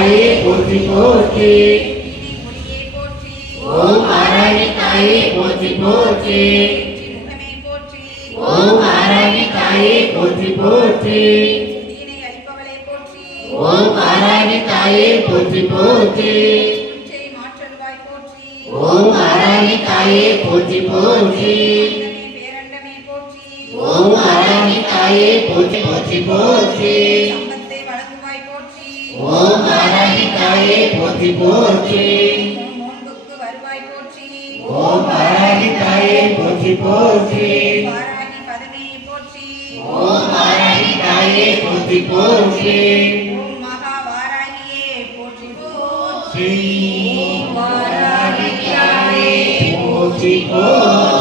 தாயே போற்றி போற்றி. ஓம் வாராகி தாயே போற்றி போற்றி. ஓம் வாராகி தாயே போற்றி போற்றி. ஓம் வாராகி தாயே போற்றி போற்றி. ஓம் வாராகி தாயே போற்றி போற்றி. ஓம் வாராகி தாயே போற்றி போற்றி போற்றி. ஓம் வாராகி தாயே போற்றி போற்றி. ஓம் வாராகி தாயே போற்றி போற்றி. ஓம் வாராகி தாயே போற்றி போற்றி. ஓம் மகா வாராகியே போற்றி போற்றி. ஓம் வாராகி தாயே போற்றி போற்றி.